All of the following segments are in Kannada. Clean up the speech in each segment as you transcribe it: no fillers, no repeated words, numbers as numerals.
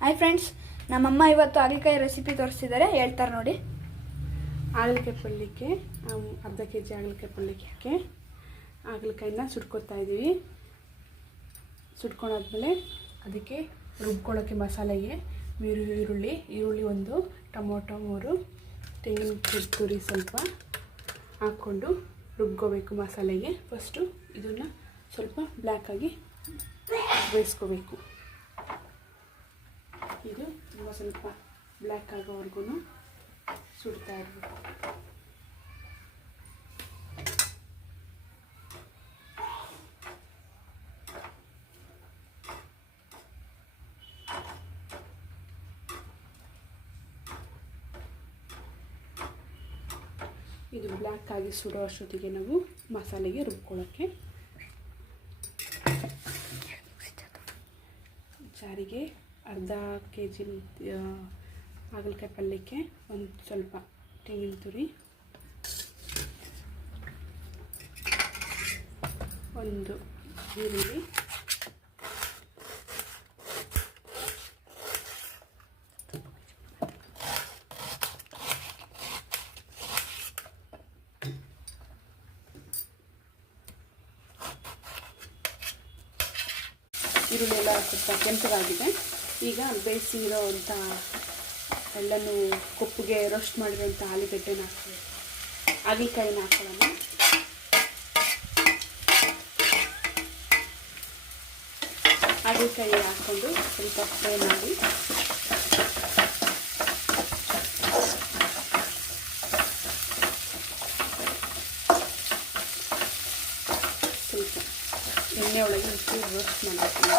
ಹಾಯ್ ಫ್ರೆಂಡ್ಸ್, ನಮ್ಮಮ್ಮ ಇವತ್ತು ಹಾಗಲಕಾಯಿ ರೆಸಿಪಿ ತೋರಿಸ್ತಿದ್ದಾರೆ, ಹೇಳ್ತಾರೆ ನೋಡಿ. ಹಾಗಲಕಾಯಿ ಪಲ್ಯಕ್ಕೆ ಅರ್ಧ ಕೆಜಿ ಹಾಗಲಕಾಯಿ ಪಲ್ಯಕ್ಕೆ ಹಾಗಲಕಾಯಿನ ಸುಟ್ಕೊತಾ ಇದ್ದೀವಿ. ಸುಟ್ಕೊಂಡಾದ್ಮೇಲೆ ಅದಕ್ಕೆ ರುಬ್ಕೊಳ್ಳೋಕ್ಕೆ ಮಸಾಲೆಗೆ ಈರುಳ್ಳಿ ಒಂದು, ಟೊಮೊಟೊ 3, ತೆಂಗಿನ ತುರಿ ಸ್ವಲ್ಪ ಹಾಕ್ಕೊಂಡು ರುಬ್ಕೋಬೇಕು ಮಸಾಲೆಗೆ. ಫಸ್ಟು ಇದನ್ನು ಸ್ವಲ್ಪ ಬ್ಲ್ಯಾಕಾಗಿ ಬೇಯಿಸ್ಕೋಬೇಕು. ಇದು ತುಂಬ ಸ್ವಲ್ಪ ಬ್ಲ್ಯಾಕ್ ಆಗೋವರೆಗೂ ಸುಡ್ತಾ ಇರಬೇಕು. ಇದು ಬ್ಲ್ಯಾಕ್ ಆಗಿ ಸುಡೋ ಅಷ್ಟೊತ್ತಿಗೆ ನಾವು ಮಸಾಲೆಗೆ ರುಬ್ಕೊಳ್ಳೋಕ್ಕೆ ಜಾರಿಗೆ ಅರ್ಧ ಕೆಜಿ ಹಾಗಲಕಾಯಿ ಪಲ್ಯಕ್ಕೆ ಒಂದು ಸ್ವಲ್ಪ ತೆಂಗಿನ ತುರಿ, ಒಂದು ಈರುಳ್ಳಿ, ಈರುಳ್ಳಿ ಎಲ್ಲ ಸ್ವಲ್ಪ ಕೆಂಪಗಾಗಿದೆ. ಈಗ ಬೇಯಿಸಿರೋವಂಥ ಎಲ್ಲನೂ ಕೊಪ್ಪಿಗೆ ರೋಸ್ಟ್ ಮಾಡಿರೋಂಥ ಆಲೂಗಡ್ಡೆನ ಹಾಗಲಕಾಯಿನ ಹಾಕೊಳ್ಳೋಣ. ಹಾಗಲಕಾಯಿ ಹಾಕ್ಕೊಂಡು ಸ್ವಲ್ಪ ಫ್ರೈ ಮಾಡಿ ಸ್ವಲ್ಪ ಎಣ್ಣೆ ಒಳಗೆ ಇಟ್ಟು ರೋಸ್ಟ್ ಮಾಡ್ತೀನಿ.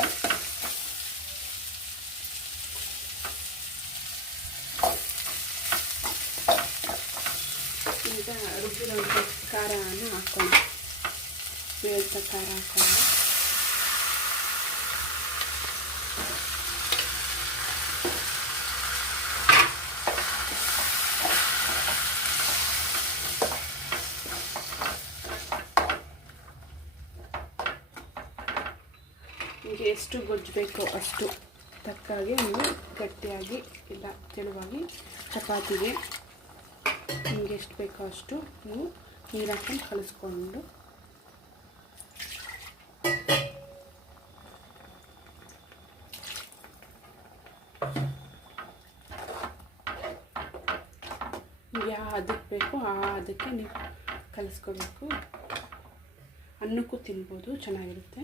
ಈಗ ರುಬ್ಬಿರೋಂಥ ಖಾರನ ಹಾಕ್ಕೊಂಡು ಬೇಯಿಸಿದ ಖಾರ ಹಾಕ್ಕೊಂಡು ನಿಮಗೆ ಎಷ್ಟು ಗೊಜ್ಜು ಬೇಕೋ ಅಷ್ಟು ತಕ್ಕಾಗಿ ನೀವು ಗಟ್ಟಿಯಾಗಿ ಇಲ್ಲ ತೆಳುವಾಗಿ ಚಪಾತಿಗೆ ನಿಮಗೆ ಎಷ್ಟು ಬೇಕೋ ಅಷ್ಟು ನೀವು ನೀರು ಹಾಕೊಂಡು ಕಲಿಸ್ಕೊಂಡು ಯಾವ ಅದಕ್ಕೆ ಬೇಕೋ ಆ ಅದಕ್ಕೆ ನೀವು ಕಲಿಸ್ಕೋಬೇಕು. ಅನ್ನಕ್ಕೂ ತಿನ್ಬೋದು, ಚೆನ್ನಾಗಿರುತ್ತೆ.